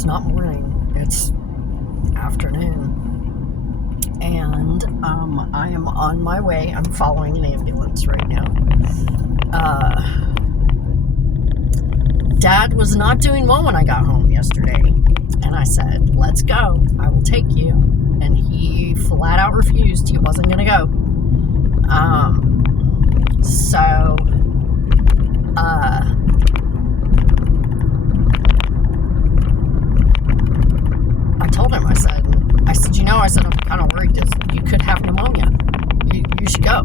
it's not morning, it's afternoon. And I am on my way. I'm following an ambulance right now. Dad was not doing well when I got home yesterday. And I said, let's go. I will take you. And he flat out refused. He wasn't going to go. I told him, I said, I'm kind of worried because you could have pneumonia. You should go.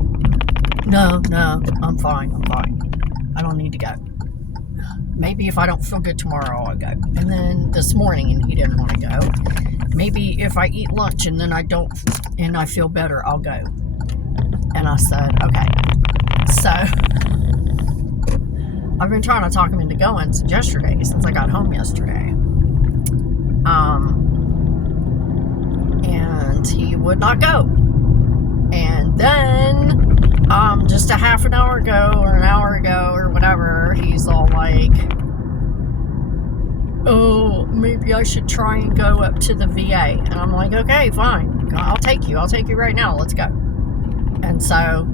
No, I'm fine. I don't need to go. Maybe if I don't feel good tomorrow, I'll go. And then this morning, and he didn't want to go. Maybe if I eat lunch and then I feel better, I'll go. And I said, okay. So I've been trying to talk him into going since yesterday, since I got home yesterday. And he would not go. And then, just a half an hour ago or an hour ago or whatever, he's all like, oh, maybe I should try and go up to the VA. And I'm like, okay, fine. I'll take you right now. Let's go. And so,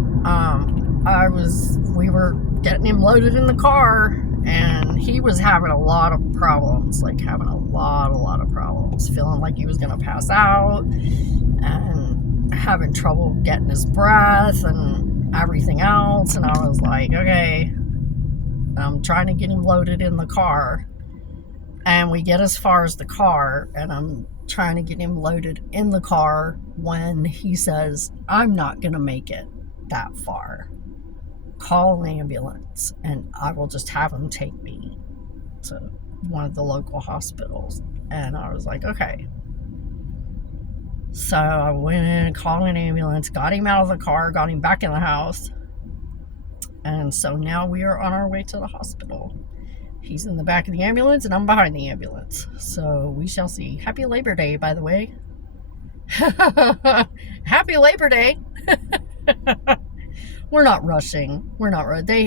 we were getting him loaded in the car, and he was having a lot of problems, feeling like he was going to pass out, and having trouble getting his breath and everything else. And I was like, okay, I'm trying to get him loaded in the car. And we get as far as the car, and I'm trying to get him loaded in the car when he says, I'm not going to make it that far. Call an ambulance, and I will just have him take me to one of the local hospitals. And I was like, okay. So I went in and called an ambulance, got him out of the car, got him back in the house. And so now we are on our way to the hospital. He's in the back of the ambulance, and I'm behind the ambulance. So we shall see. Happy Labor Day, by the way. Happy Labor Day. We're not rushing.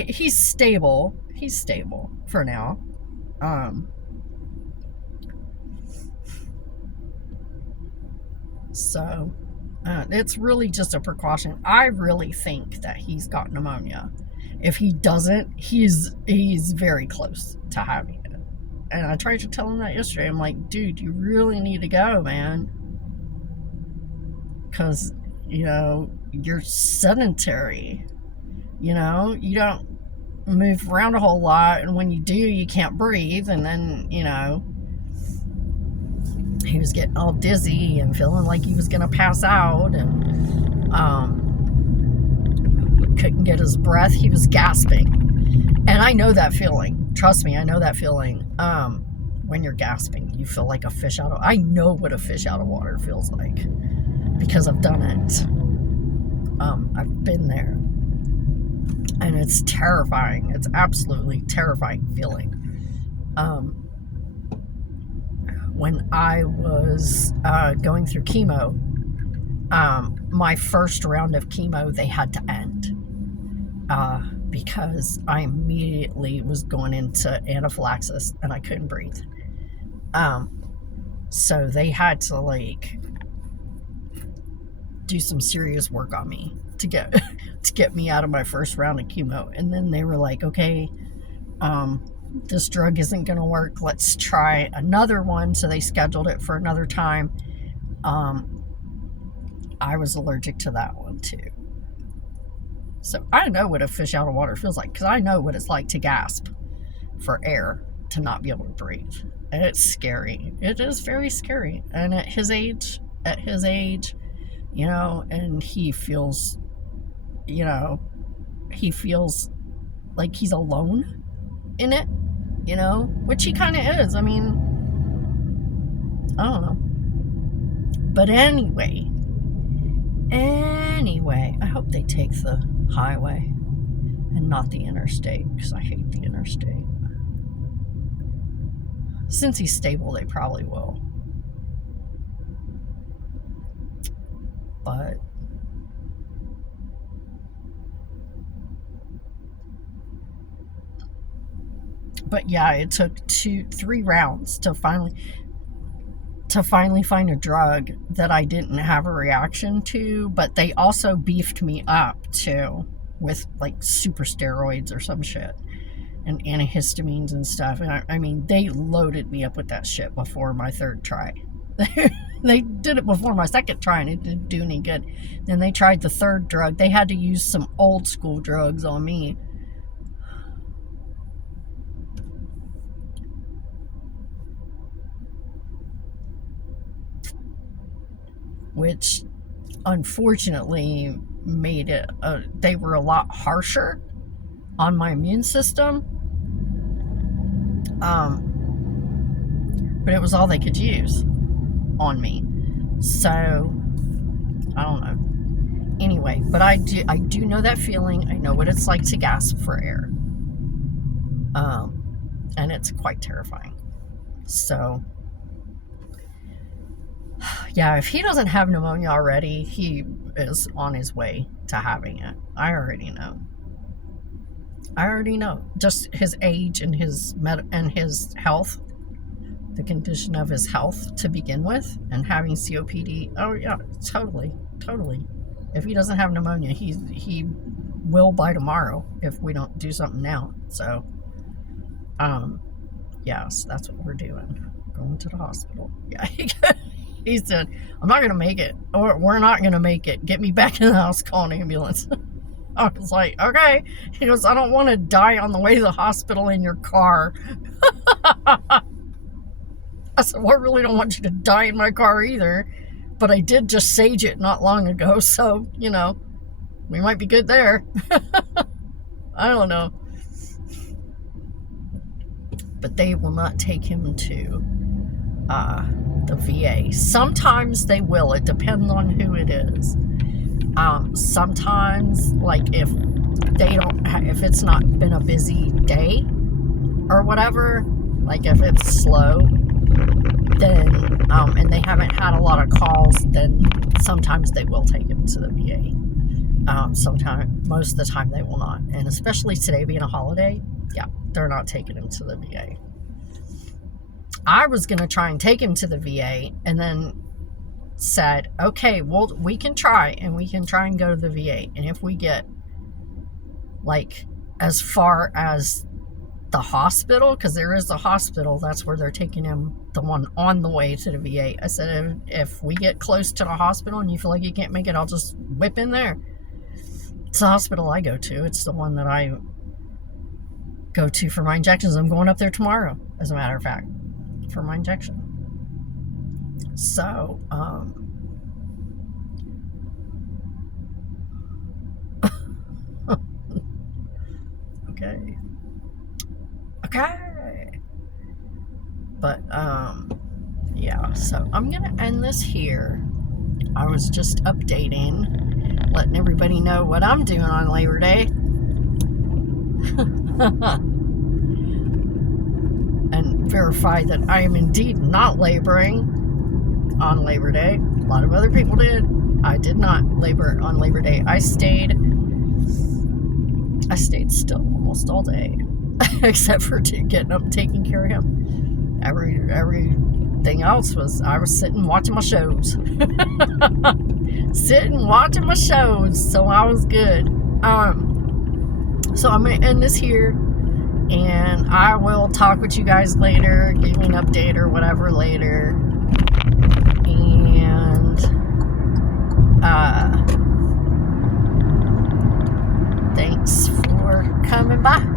He's stable. He's stable for now. So it's really just a precaution. I really think that he's got pneumonia. If he doesn't, he's very close to having it. And I tried to tell him that yesterday. I'm like, dude, you really need to go, man. Because, you're sedentary. You don't move around a whole lot. And when you do, you can't breathe. And then, he was getting all dizzy and feeling like he was going to pass out. And couldn't get his breath. He was gasping. And I know that feeling. Trust me, I know that feeling. When you're gasping, you feel like a fish out of... I know what a fish out of water feels like, because I've done it. I've been there. And it's terrifying. It's absolutely terrifying feeling. When I was going through chemo, my first round of chemo, they had to end. Because I immediately was going into anaphylaxis and I couldn't breathe. So they had to do some serious work on me to get me out of my first round of chemo. And then they were like, okay, this drug isn't going to work. Let's try another one. So they scheduled it for another time. I was allergic to that one too. So I know what a fish out of water feels like, because I know what it's like to gasp for air, to not be able to breathe. And it's scary. It is very scary. And at his age, and he feels, like he's alone in it, which he kind of is. I mean, I don't know. But anyway, I hope they take the highway and not the interstate, because I hate the interstate. Since he's stable, they probably will. But yeah, it took 3 rounds to finally... to finally find a drug that I didn't have a reaction to, but they also beefed me up too with like super steroids or some shit and antihistamines and stuff. And I mean, they loaded me up with that shit before my third try. They did it before my second try and it didn't do any good. Then they tried the third drug. They had to use some old school drugs on me. Which unfortunately made it, they were a lot harsher on my immune system. But it was all they could use on me. So, I don't know. Anyway, but I do know that feeling. I know what it's like to gasp for air. And it's quite terrifying. So, yeah, if he doesn't have pneumonia already, he is on his way to having it. I already know. Just his age and his health, the condition of his health to begin with, and having COPD. Oh yeah, totally. If he doesn't have pneumonia, he will by tomorrow if we don't do something now. So, yes, that's what we're doing. Going to the hospital. Yeah. He said, I'm not going to make it, or we're not going to make it. Get me back in the house, call an ambulance. I was like, okay. He goes, I don't want to die on the way to the hospital in your car. I said, well, I really don't want you to die in my car either. But I did just sage it not long ago, so, you know, we might be good there. I don't know. But they will not take him to the VA. Sometimes they will. It depends on who it is. Sometimes, like if it's not been a busy day or whatever, like if it's slow, then and they haven't had a lot of calls, then sometimes they will take him to the VA. Most of the time they will not, and especially today being a holiday, yeah, they're not taking him to the VA. I was going to try and take him to the VA and then said, okay, well, we can try and go to the VA. And if we get like as far as the hospital, because there is a hospital, that's where they're taking him, the one on the way to the VA. I said, if we get close to the hospital and you feel like you can't make it, I'll just whip in there. It's the hospital I go to. It's the one that I go to for my injections. I'm going up there tomorrow, as a matter of fact, for my injection. So, okay. But, yeah, so I'm gonna end this here. I was just updating, letting everybody know what I'm doing on Labor Day. And verify that I am indeed not laboring on Labor Day. A lot of other people did. I did not labor on Labor Day. I stayed still almost all day, except for getting up and taking care of him. Everything else was, I was sitting watching my shows. Sitting watching my shows, so I was good. So I'm going to end this here, and I will talk with you guys later, give me an update or whatever later. And thanks for coming by.